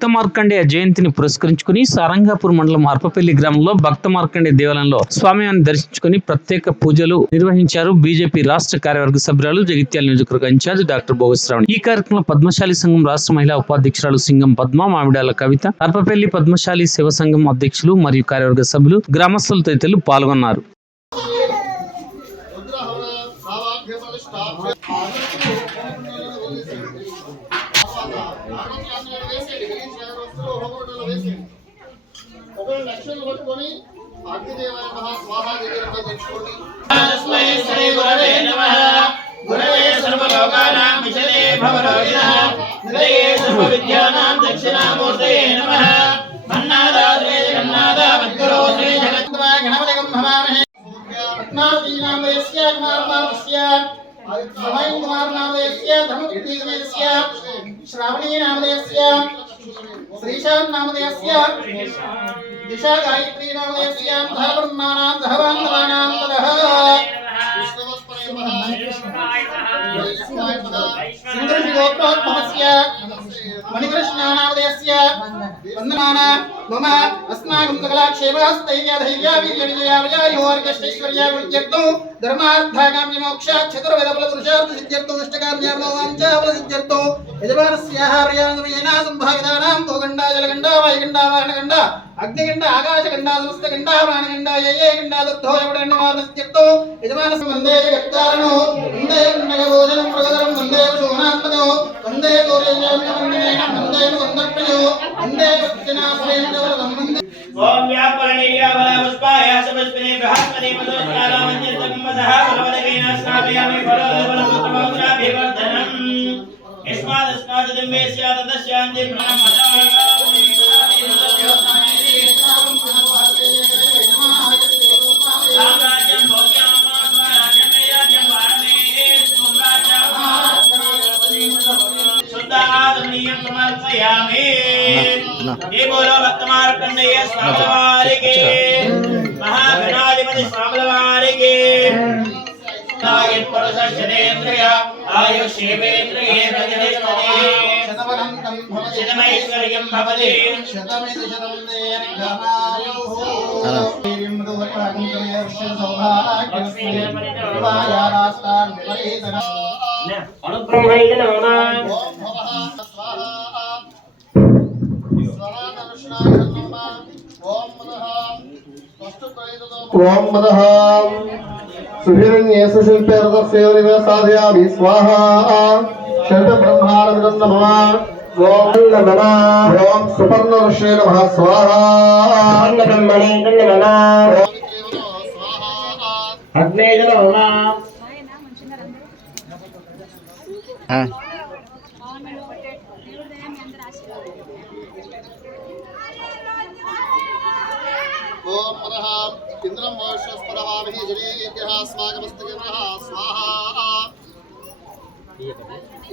భక్త మార్కండేయ జయంతిని పురస్కరించుకుని సారంగాపూర్ మండలం అర్పపల్లి గ్రామంలో భక్త మార్కండేయ దేవాలయంలో స్వామివారిని దర్శించుకుని ప్రత్యేక పూజలు నిర్వహించారు. బీజేపీ రాష్ట్ర కార్యవర్గ సభ్యురాలు జగిత్యాల నియోజకవర్గ ఇన్ఛార్జ్ డాక్టర్ భోగశ్రావణి. ఈ కార్యక్రమంలో పద్మశాలి సంఘం రాష్ట్ర మహిళా ఉపాధ్యక్షురాలు సింగం పద్మ, మామిడాల కవిత, అర్పపల్లి పద్మశాలి శివ సంఘం అధ్యక్షులు మరియు కార్యవర్గ సభ్యులు, గ్రామస్తులు తదితరులు పాల్గొన్నారు. श्रावणी नामदेस्य श्रीशान नामदेस्य दिशा गायत्री नामदेस्य धर्मनानां धर्मान्तराणां तदः सिंधुषि गोत्रोद्भवस्य मणिकृष्णा नामदेस्य वन्दनाना मम अस्माकं सकलाक्षेमस्तैर्य धैर्य वीर्य विजया विजयोर्गष्टैश्वर्य विद्यर्थं धर्मार्थकाम्य मोक्षात् चतुर्वेद फलपुरुषार्थ सिद्ध्यर्थं इष्टकार्यार्थं वाञ्छाफलसिद्ध्यर्थं यजमानस्याः प्रियान्वयेन संभावितानां भूगण्डा जलगण्डा वायुगण्डा वाहनगण्डा अग्निगण्डा आकाशगण्डा समस्तगण्डा प्राणगण्डा ये गण्डा दत्तो यवडन्नवारसिद्ध्यर्थं यजमानस्य वन्दे जगत्कारणो वन्दे पुण्यभोजनं प्रगदरं वन्दे शोभनात्मनो वन्दे गौरीयज्ञवन्दिनेन वन्दे वन्दप्रियो वन्दे भक्तिनाश्रयेन्द्रवरदं वन्दे ओम व्यापरणीयावला पुष्पाय समस्मिने बृहस्पति मधुस्कारामन्यतकम्मसः बलवदकेन स्नापयामि फलोदबलपुत्रमौषाभिवर्धनम् यस्मादस्मात् दिव्यस्य तदस्यान्ति ब्रह्मणः साम्राज्यं भोग्यमात्मराज्यमेराज्यं भारमे सोमराज्यं शुद्धात्मनीयं समर्पयामि। ये बोलो भक्त मार्कंडेय स्वामी वाले के महागणाधिपति स्वामी वाले के आयुष पुरुषेन्द्रिय आयुष्येवेन्द्रिय रजनीष्पति शतमैश्वर्यं भवति शतमिति शतं दीर्घमायुः सौभाग्यस्वायारास्तान् परिधनः अनुग्रहैः नमः। ओम मदः सुभिरण्ये सुशिल्पेरदस्योनिव साधयामि स्वाहा शत ब्रह्माणमिदं नमः ओम नमः ओम सुपर्ण ऋषे नमः स्वाहा अन्न ब्रह्मणे नमः अग्ने नमः हां ओम मदः इंद्रं वैश्वस्परवाभिः जनेभ्यः स्वागमस्तकेभ्यः स्वाहा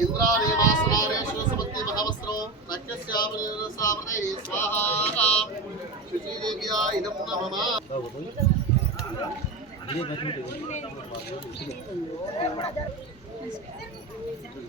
इंद्राणीवासनारेषु समन्ति महावस्त्रो नक्षस्यामृतसामृतैः स्वाहा शुचिदेव्या इदं नमः।